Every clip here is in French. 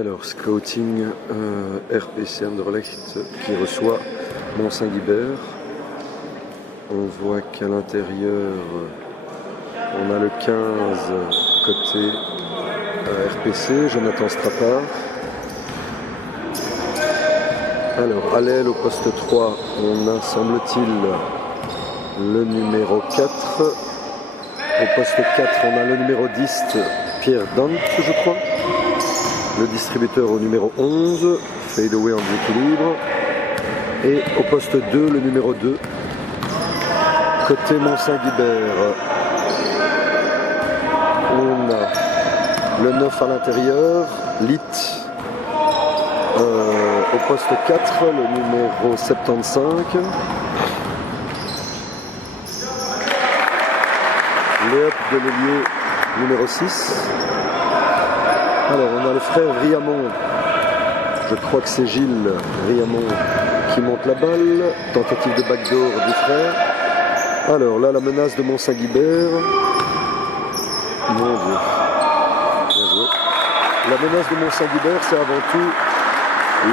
Alors, scouting RPC Anderlecht qui reçoit Mont-Saint-Guibert. On voit qu'à l'intérieur, on a le 15 côté RPC, Jonathan Strappard. Alors, à l'aile au poste 3, on a, semble-t-il, le numéro 4. Au poste 4, on a le numéro 10, Pierre Dant, je crois. Le distributeur au numéro 11, fade away en déséquilibre. Et au poste 2, le numéro 2, côté Mont-Saint-Guibert. On a le 9 à l'intérieur, Lit. Au poste 4, le numéro 75. Le up de l'ailier numéro 6. Alors on a le frère Riamont, je crois que c'est Gilles Riamont qui monte la balle, tentative de backdoor du frère. Alors là la menace de Mont-Saint-Guibert, mon Dieu, bien joué. La menace de Mont-Saint-Guibert c'est avant tout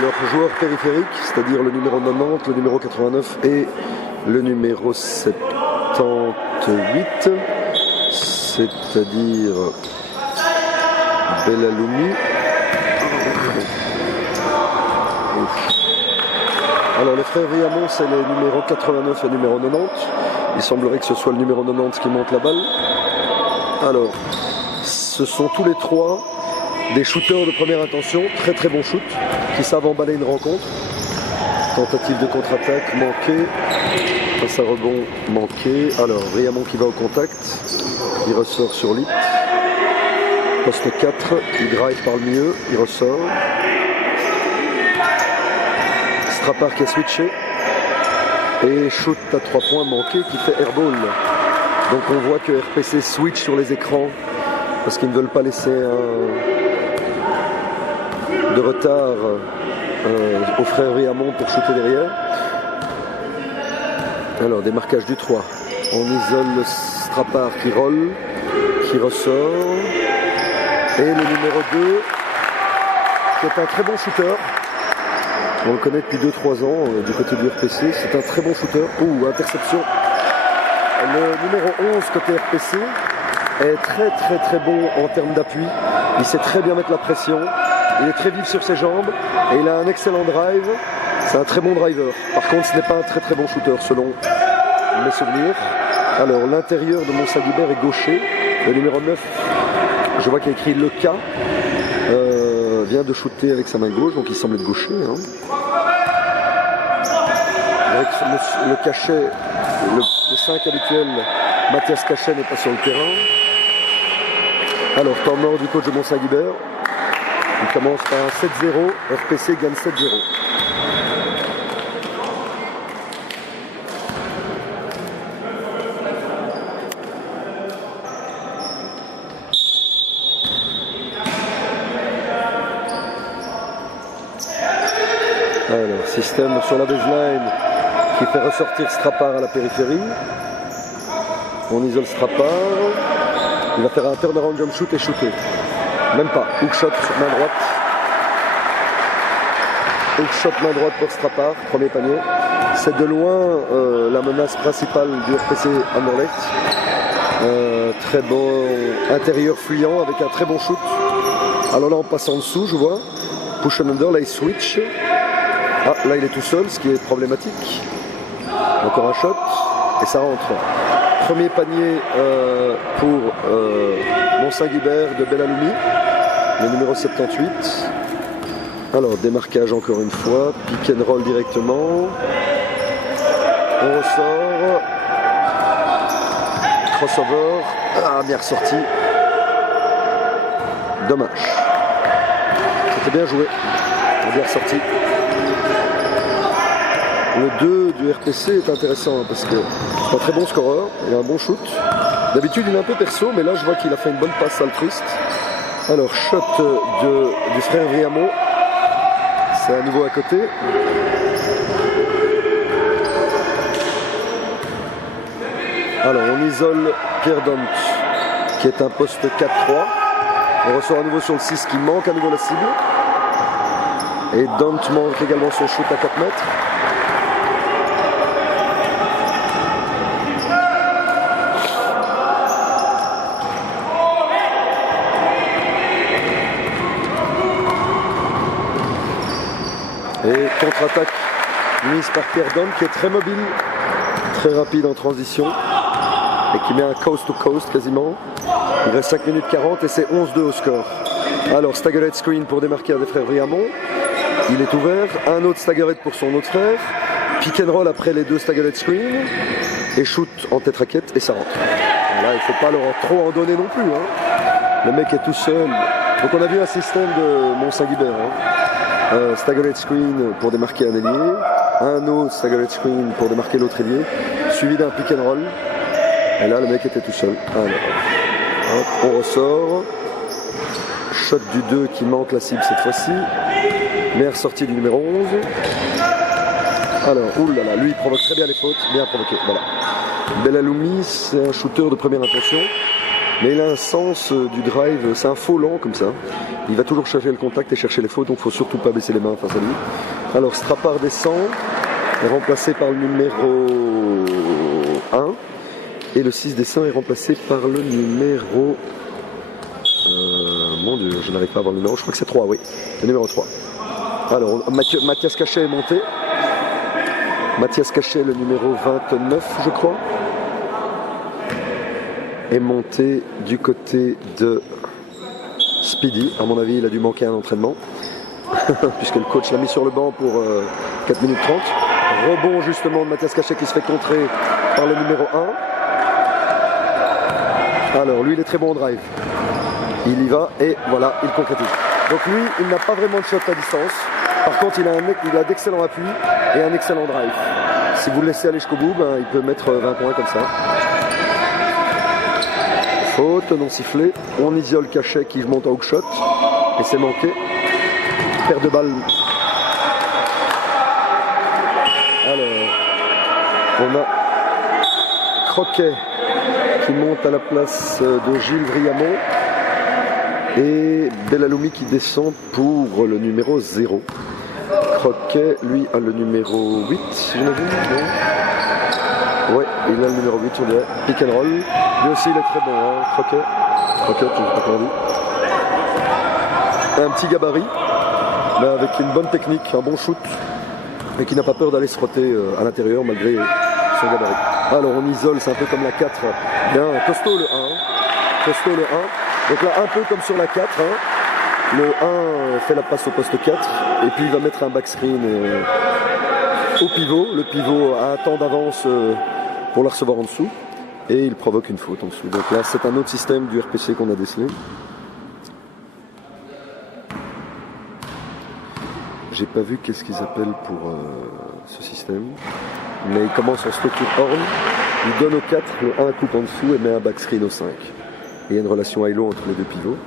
leur joueur périphérique, c'est-à-dire le numéro 90, le numéro 89 et le numéro 78, c'est-à-dire Belaloumi. Alors les frères Riamont, c'est les numéros 89 et numéro 90. Il semblerait que ce soit le numéro 90 qui monte la balle. Alors, ce sont tous les trois des shooters de première intention, très très bons shoots, qui savent emballer une rencontre. Tentative de contre-attaque manquée, passe à rebond manqué. Alors Riamont qui va au contact, il ressort sur Lit. Poste 4, il drive par le milieu, il ressort. Strappard qui a switché. Et shoot à 3 points manqué qui fait airball. Donc on voit que RPC switch sur les écrans parce qu'ils ne veulent pas laisser de retard aux frères Riamont pour shooter derrière. Alors démarquage du 3. On isole le Strappard qui roll, qui ressort. Et le numéro 2, qui est un très bon shooter. On le connaît depuis 2-3 ans du côté du RPC. C'est un très bon shooter. Ouh, interception. Le numéro 11 côté RPC est très très très bon en termes d'appui. Il sait très bien mettre la pression. Il est très vif sur ses jambes. Et il a un excellent drive. C'est un très bon driver. Par contre, ce n'est pas un très très bon shooter selon mes souvenirs. Alors, l'intérieur de Mont-Saint-Guibert est gaucher. Le numéro 9, je vois qu'il y a écrit le K, vient de shooter avec sa main gauche, donc il semble être gaucher. Hein. Avec le cachet, le 5 habituel, Mathias Cachet n'est pas sur le terrain. Alors, temps mort du coach de Mont-Saint-Guibert. Il commence par un 7-0, RPC gagne 7-0. Alors, système sur la baseline qui fait ressortir Strappard à la périphérie. On isole Strappard. Il va faire un turnaround jump shoot et shooter. Même pas. Hook shot, main droite. Hook shot, main droite pour Strappard. Premier panier. C'est de loin la menace principale du RPC Anderlecht. Très bon intérieur fuyant avec un très bon shoot. Alors là, on passe en dessous, je vois. Push and under, là il switch. Ah, là il est tout seul, ce qui est problématique. Encore un shot, et ça rentre. Premier panier pour Mont-Saint-Guibert de Belaloumi, le numéro 78. Alors, démarquage encore une fois, pick and roll directement. On ressort. Crossover. Ah, bien ressorti. Dommage. C'était bien joué. Bien ressorti. Le 2 du RPC est intéressant parce que c'est un très bon scoreur, il a un bon shoot. D'habitude il est un peu perso, mais là je vois qu'il a fait une bonne passe altruiste. Alors shot du frère Riamont, c'est à nouveau à côté. Alors on isole Pierre Dant, qui est un poste 4-3. On ressort à nouveau sur le 6 qui manque à nouveau la cible. Et Dant manque également son shoot à 4 mètres. Et contre-attaque mise par Pierre Dant qui est très mobile, très rapide en transition et qui met un coast to coast quasiment. Il reste 5 minutes 40 et c'est 11-2 au score. Alors staggered screen pour démarquer un des frères Briamont. Il est ouvert, un autre staggered pour son autre frère. Pick and roll après les deux staggered screen et shoot en tête raquette et ça rentre. Là, il ne faut pas leur trop en donner non plus. Hein. Le mec est tout seul. Donc on a vu un système de Mont-Saint-Guibert. Hein. Staggered screen pour démarquer un ailier, un autre staggered screen pour démarquer l'autre ailier, suivi d'un pick and roll. Et là, le mec était tout seul. Alors, hop, on ressort. Shot du 2 qui manque la cible cette fois-ci. Meilleure sortie du numéro 11. Alors, oulala, lui il provoque très bien les fautes, bien provoqué. Voilà. Belaloumi, c'est un shooter de première intention. Mais il a un sens du drive, c'est un faux lent comme ça. Il va toujours chercher le contact et chercher les fautes, donc il ne faut surtout pas baisser les mains face à lui. Alors Strapard descend, est remplacé par le numéro 1. Et le 6 descend est remplacé par le numéro... mon Dieu, je n'arrive pas à voir le numéro, je crois que c'est 3, oui. Le numéro 3. Alors Mathias Cachet est monté. Mathias Cachet, le numéro 29, je crois, est monté du côté de Speedy. À mon avis, il a dû manquer un entraînement puisque le coach l'a mis sur le banc pour 4 minutes 30. Rebond justement de Mathias Cachet qui se fait contrer par le numéro 1. Alors lui, il est très bon en drive. Il y va et voilà, il concrétise. Donc lui, il n'a pas vraiment de shot à distance. Par contre, il a d'excellents appuis et un excellent drive. Si vous le laissez aller jusqu'au bout, ben, il peut mettre 20 points comme ça. Faute, non sifflé. On isole Cachet qui monte en hookshot. Et c'est manqué. Paire de balles. Alors, on a Croquet qui monte à la place de Gilles Vriamont. Et Belaloumi qui descend pour le numéro 0. Croquet, lui, a le numéro 8, j'imagine, non ? Ouais, il a le numéro 8, on dirait. Pick and roll. Lui aussi, il est très bon, hein, Croquet. Croquet, je ne sais pas comment on dit. Un petit gabarit, mais avec une bonne technique, un bon shoot, et qui n'a pas peur d'aller se frotter à l'intérieur malgré son gabarit. Alors, on isole, c'est un peu comme la 4. Bien, costaud le 1. Costaud le 1. Donc là, un peu comme sur la 4, hein. Le 1 fait la passe au poste 4, et puis il va mettre un backscreen au pivot. Le pivot a un temps d'avance pour la recevoir en dessous, et il provoque une faute en dessous. Donc là, c'est un autre système du RPC qu'on a décelé. J'ai pas vu qu'est-ce qu'ils appellent pour ce système, mais il commence en structure horn, il donne au 4, le 1 coupe en dessous et met un backscreen au 5. Et il y a une relation high-low entre les deux pivots.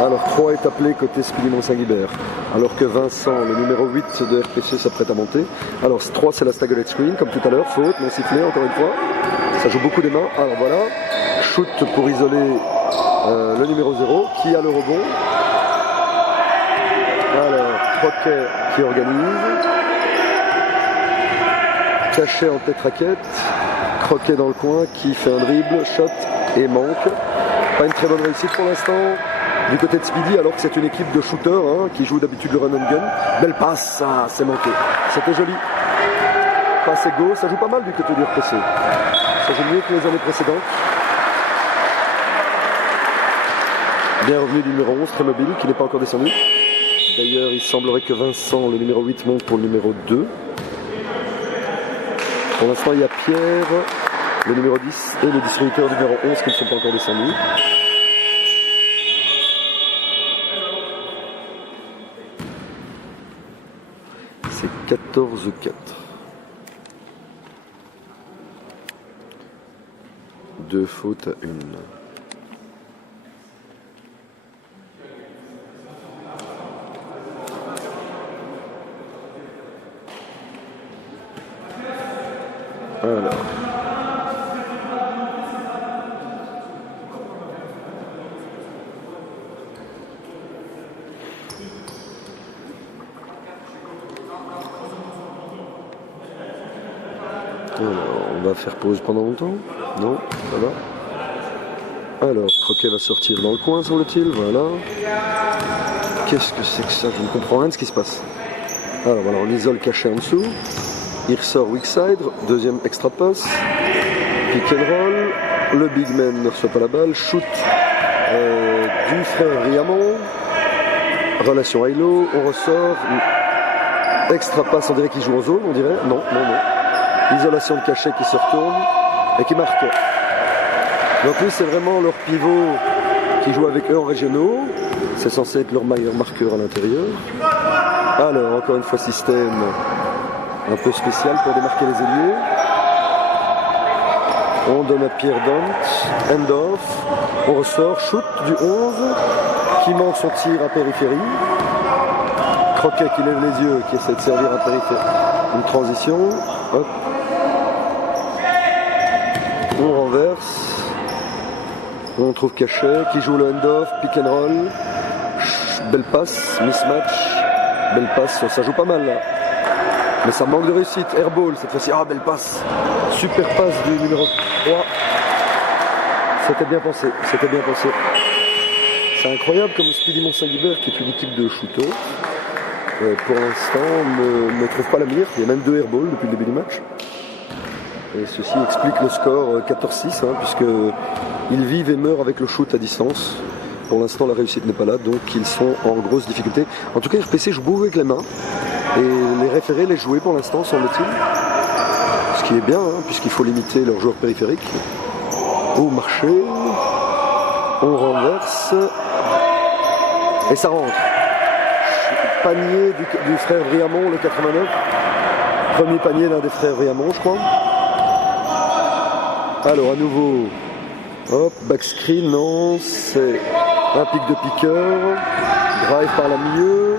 Alors 3 est appelé côté Speedy Mont-Saint-Guibert, alors que Vincent, le numéro 8 de RPC, s'apprête à monter. Alors 3 c'est la staggered screen, comme tout à l'heure, faute, non sifflé encore une fois. Ça joue beaucoup des mains. Alors voilà, shoot pour isoler le numéro 0 qui a le rebond. Alors Croquet qui organise. Cachet en tête raquette. Croquet dans le coin qui fait un dribble, shot et manque. Pas une très bonne réussite pour l'instant. Du côté de Speedy, alors que c'est une équipe de shooters hein, qui joue d'habitude le run and gun. Belle passe, ça c'est manqué. C'était joli. Passe et go, ça joue pas mal du côté du RPC. Ça joue mieux que les années précédentes. Bien revenu du numéro 11, très mobile, qui n'est pas encore descendu. D'ailleurs, il semblerait que Vincent, le numéro 8, monte pour le numéro 2. Pour l'instant, il y a Pierre, le numéro 10, et le distributeur numéro 11 qui ne sont pas encore descendus. C'est 14-4. 2 fautes à 1. Alors. Alors, on va faire pause pendant longtemps? Non, ça va. Alors, Croquet va sortir dans le coin, semble-t-il. Voilà. Qu'est-ce que c'est que ça? Je ne comprends rien de ce qui se passe. Alors voilà, on isole caché en dessous. Il ressort weak side, deuxième extra pass. Pick and roll. Le big man ne reçoit pas la balle. Shoot du frère Riamon. Relation high-low. On ressort. Extra pass, on dirait qu'il joue en zone, on dirait. Non, non, non. Isolation de cachet qui se retourne et qui marque. Donc lui, c'est vraiment leur pivot qui joue avec eux en régionaux. C'est censé être leur meilleur marqueur à l'intérieur. Alors, encore une fois, système un peu spécial pour démarquer les ailiers. On donne à Pierre Dant, end-off. On ressort, shoot du 11, qui manque son tir à périphérie. Croquet qui lève les yeux, qui essaie de servir à périphérie. Une transition. Hop. On renverse. On trouve Cachet qui joue le end-off, pick and roll. Belle passe, mismatch. Belle passe, ça joue pas mal là. Mais ça manque de réussite. Airball cette fois-ci. Ah, belle passe. Super passe du numéro 3. C'était bien pensé. C'était bien pensé. C'est incroyable comme Speedy Mont-Saint-Guibert, qui est une équipe de shooter, pour l'instant ne trouve pas la mire. Il y a même 2 airballs depuis le début du match. Et ceci explique le score 14-6, puisqu'ils vivent et meurent avec le shoot à distance. Pour l'instant, la réussite n'est pas là, donc ils sont en grosse difficulté. En tout cas, RPC joue beaucoup avec les mains. Et les référés les jouer pour l'instant, semble-t-il. Ce qui est bien, puisqu'il faut limiter leurs joueurs périphériques. Au marché. On renverse. Et ça rentre. Panier du frère Briamont, le 89. Premier panier d'un des frères Briamont, je crois. Alors, à nouveau. Hop, backscreen, non, c'est un pic de piqueur. Drive par la milieu.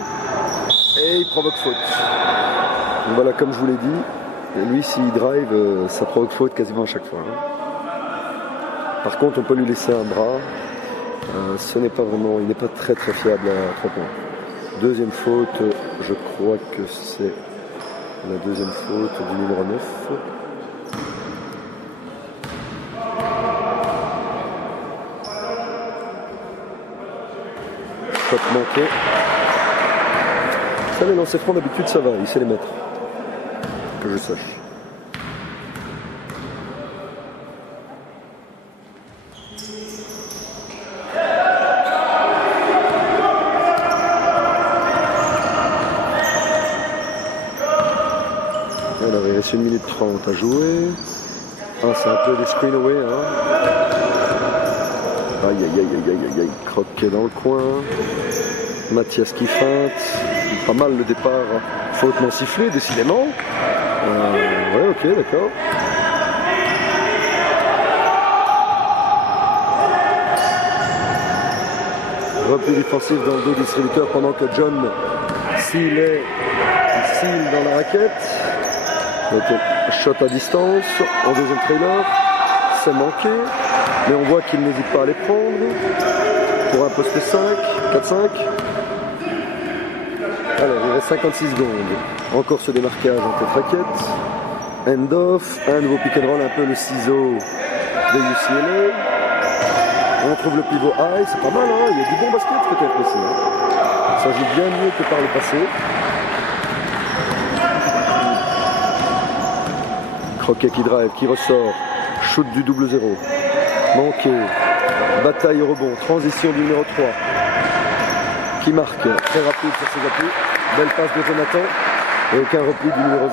Et il provoque faute. Donc voilà, comme je vous l'ai dit, lui, s'il drive, ça provoque faute quasiment à chaque fois. Par contre, on peut lui laisser un bras. Ce n'est pas vraiment, il n'est pas très très fiable à 3 points. Deuxième faute, je crois que c'est la deuxième faute du numéro 9. Shot manqué. Ça, les lancers francs d'habitude, ça va, il sait les mettre. Que je sache. Alors, il reste 1 minute 30 à jouer. Ah, c'est un peu des screen away. Aïe, aïe, aïe, aïe, aïe, aïe. Croquet dans le coin. Mathias qui feinte. Pas mal le départ. Faute non sifflée, décidément. Ouais, ok, d'accord. Repli défensif dans le dos du distributeur pendant que John seal dans la raquette. Donc, shot à distance, en deuxième trailer, c'est manqué, mais on voit qu'il n'hésite pas à les prendre, pour un poste 5, 4-5. Alors, il reste 56 secondes, encore ce démarquage en tête raquette, end-off, un nouveau pick and roll, un peu le ciseau de UCLA. On trouve le pivot high, c'est pas mal, il y a du bon basket peut-être aussi. Ça joue bien mieux que par le passé. Croquet qui drive, qui ressort, shoot du 0-0, manqué, bataille au rebond, transition du numéro 3, qui marque, très rapide sur ses appuis, belle passe de Jonathan, et aucun repli du numéro 0-0.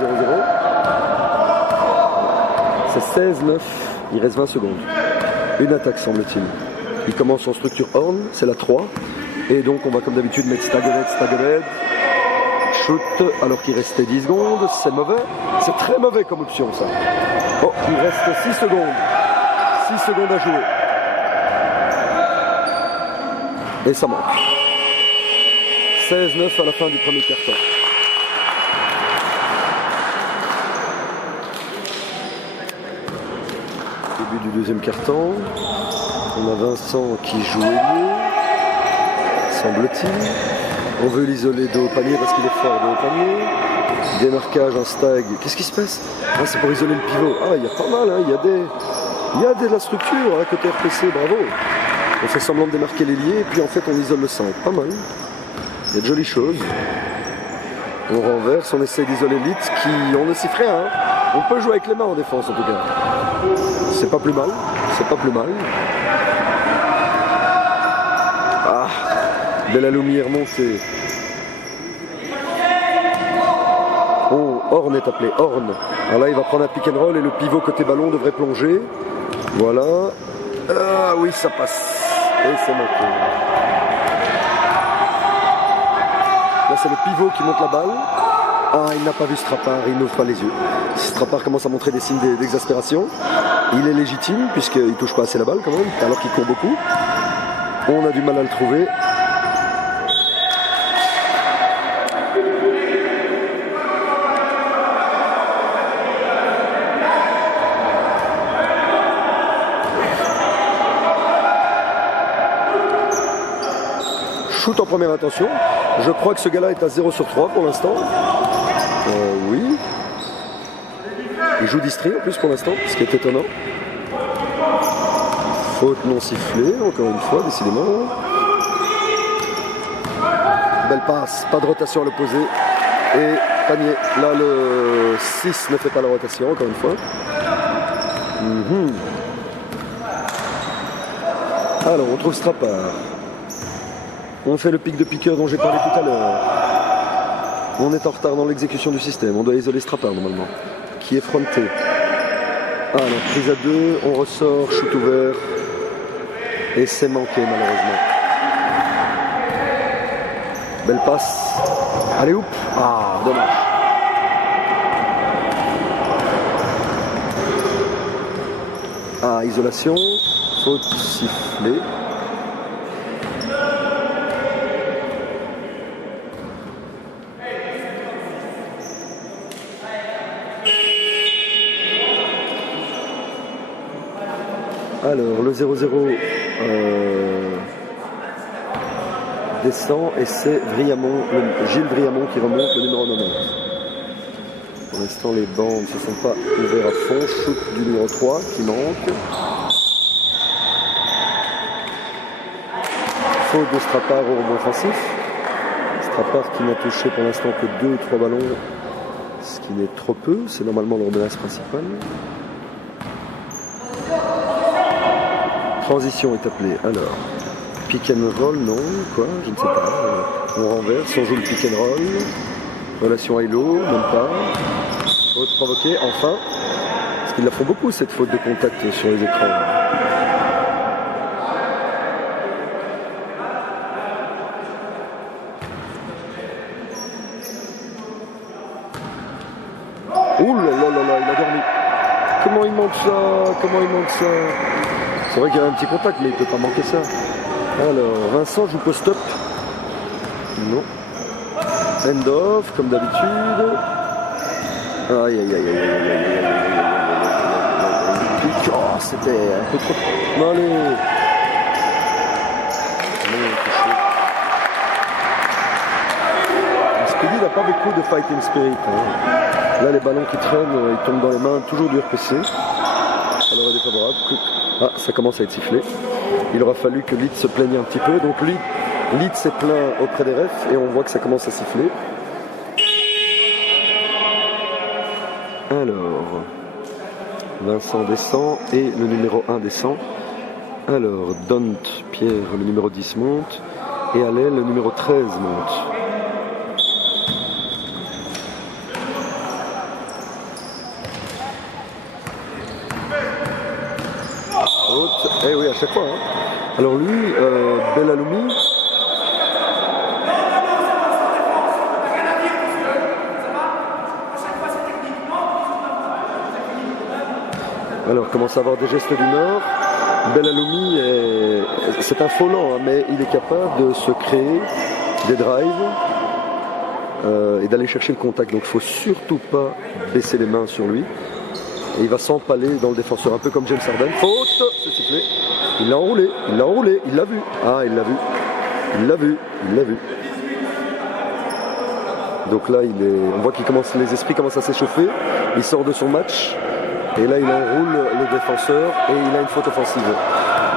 C'est 16-9, il reste 20 secondes. Une attaque semble-t-il. Il commence en structure horn, c'est la 3, et donc on va comme d'habitude mettre staggered, shoot, alors qu'il restait 10 secondes, c'est mauvais, c'est très mauvais comme option ça. Oh, il reste 6 secondes, 6 secondes à jouer. Et ça manque. 16-9 à la fin du premier quart-temps. Début du deuxième quart-temps. On a Vincent qui joue ailier, semble-t-il. On veut l'isoler de haut panier parce qu'il est fort de haut panier. Démarquage en stag. Qu'est-ce qui se passe? Ah, c'est pour isoler le pivot. Ah, il y a pas mal, hein. Il y a de la structure à côté RPC, bravo. On fait semblant de démarquer l'ailier et puis en fait on isole le 5. Pas mal. Il y a de jolies choses. On renverse, on essaie d'isoler l'hit qui... On ne siffle rien, hein. On peut jouer avec les mains en défense en tout cas. C'est pas plus mal. C'est pas plus mal. Ah, Belaloumi est remonté. Oh, Horn est appelé. Horn. Alors là, il va prendre un pick and roll et le pivot côté ballon devrait plonger. Voilà. Ah oui, ça passe. Et c'est manqué. Là, c'est le pivot qui monte la balle. Ah, il n'a pas vu Strapar, il n'ouvre pas les yeux. Strapar commence à montrer des signes d'exaspération. Il est légitime puisqu'il ne touche pas assez la balle quand même, alors qu'il court beaucoup. On a du mal à le trouver. Shoot en première intention. Je crois que ce gars-là est à 0 sur 3 pour l'instant. Oui. Il joue distrait en plus pour l'instant, ce qui est étonnant. Faute non sifflée, encore une fois, décidément. Belle passe, pas de rotation à l'opposé. Et panier. Là, le 6 ne fait pas la rotation, encore une fois. Alors, on trouve Strapar. On fait le pic de piqueur dont j'ai parlé tout à l'heure. On est en retard dans l'exécution du système. On doit isoler Strapar normalement. Qui est fronté. Alors, prise à 2, on ressort, shoot ouvert. Et c'est manqué malheureusement. Belle passe. Allez, oup. Ah, dommage. Ah, isolation. Faute sifflée. Alors, le 0-0 descend et c'est Gilles Vriamont qui remonte, le numéro 90. Pour l'instant, les bandes ne se sont pas ouvertes à fond. Shoot du numéro 3 qui manque. Faute de Strapar au rebond offensif. Strapar qui n'a touché pour l'instant que 2 ou 3 ballons, ce qui n'est trop peu. C'est normalement leur menace principale. Transition est appelée. Alors, pick and roll, non, quoi, je ne sais pas. On renverse, on joue le pick and roll. Relation high-low, même pas. Faute provoquée, enfin. Parce qu'ils la font beaucoup, cette faute de contact sur les écrans. Ouh là là là là, il a dormi. Comment il manque ça? Comment il manque ça? C'est vrai qu'il y a un petit contact, mais il ne peut pas manquer ça. Alors, Vincent joue post-up. Non. End-off, comme d'habitude. Aïe, aïe, aïe, aïe, aïe, aïe, aïe, aïe. Oh, c'était un peu trop... Non, allez. Speedy n'a pas beaucoup de fighting spirit. Hein. Là, les ballons qui traînent, ils tombent dans les mains, toujours du RPC. Alors, défavorable. Ah, ça commence à être sifflé. Il aura fallu que Leeds se plaigne un petit peu. Donc Leeds s'est plaint auprès des refs et on voit que ça commence à siffler. Alors, Vincent descend et le numéro 1 descend. Alors, Dont, Pierre, le numéro 10 monte. Et Allais, le numéro 13 monte. Eh oui, à chaque fois. Hein. Alors lui, Belaloumi. Alors, commence à avoir des gestes du Nord. Belaloumi, c'est un faux lent, hein, mais il est capable de se créer des drives et d'aller chercher le contact. Donc, il ne faut surtout pas baisser les mains sur lui. Et il va s'empaler dans le défenseur, un peu comme James Harden. Faute, c'est sifflé. Il l'a enroulé, il l'a vu. Ah, il l'a vu. Il l'a vu. Donc là, on voit les esprits commencent à s'échauffer. Il sort de son match. Et là, il enroule le défenseur et il a une faute offensive.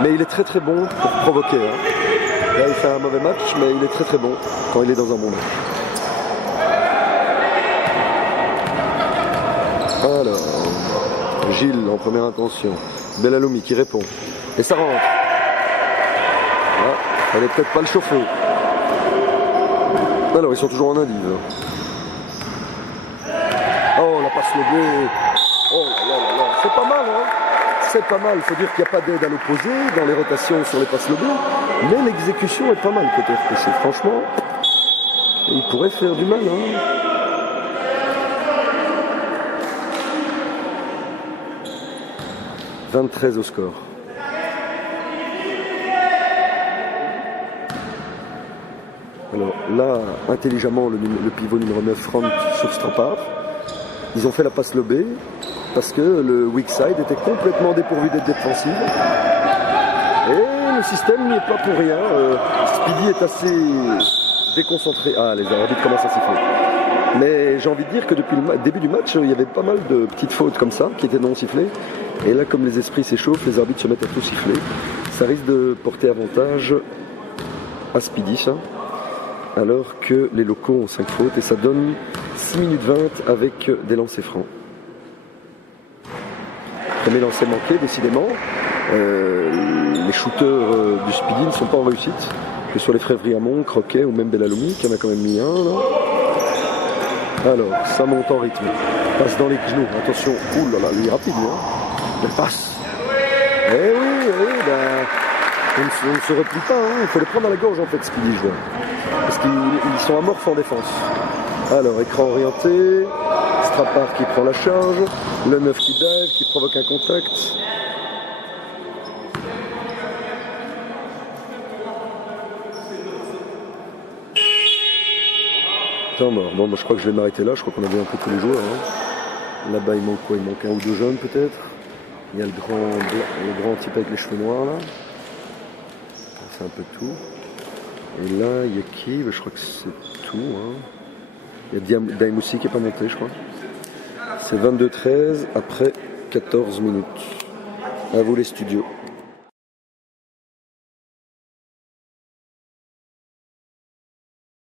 Mais il est très très bon pour provoquer. Là, il fait un mauvais match, mais il est très très bon quand il est dans un bon match. Alors, Gilles en première intention. Bellalomi qui répond. Et ça rentre. Ah, elle n'est peut-être pas le chauffeur. Alors, ils sont toujours en indive. Oh, la passe lobée. Oh là là là, c'est pas mal, hein. C'est pas mal. Il faut dire qu'il n'y a pas d'aide à l'opposé dans les rotations sur les passes lobées. Mais l'exécution est pas mal côté RPC. Franchement, il pourrait faire du mal, hein. « 23 au score. Alors là, intelligemment, le pivot numéro 9 rentre sur Strappard. Ils ont fait la passe lobée parce que le weak side était complètement dépourvu d'aide défensive. Et le système n'y est pas pour rien. Speedy est assez déconcentré. Ah, les arbitres commencent à siffler. Mais j'ai envie de dire que depuis le début du match, il y avait pas mal de petites fautes comme ça qui étaient non sifflées. Et là, comme les esprits s'échauffent, les arbitres se mettent à tout siffler. Ça risque de porter avantage à Speedy, ça. Alors que les locaux ont 5 fautes et ça donne 6 minutes 20 avec des lancers francs. Premier lancer manqué, décidément. Les shooters du Speedy ne sont pas en réussite. Que sur les frères Vriamont, Croquet ou même Bellalomi, qui en a quand même mis un. Là. Alors, ça monte en rythme. Passe dans les genoux. Attention. Ouh là là, lui est rapide, hein. Il passe. Eh oui, on ne se replie pas. Hein. Il faut les prendre à la gorge, en fait, Speedy, je vois. Parce qu'ils sont amorphes en défense. Alors, écran orienté. Strappard qui prend la charge. Le 9 qui dive, qui provoque un contact. Temps mort. Bon, moi je crois que je vais m'arrêter là. Je crois qu'on a vu un peu tous les joueurs. Hein. Là-bas, il manque quoi? Il manque un ou deux jeunes peut-être. Il y a le grand type avec les cheveux noirs là. C'est un peu tout. Et là, il y a qui? Je crois que c'est tout. Hein. Il y a Daimoussi qui n'est pas monté, je crois. C'est 22-13 après 14 minutes. À vous les studios.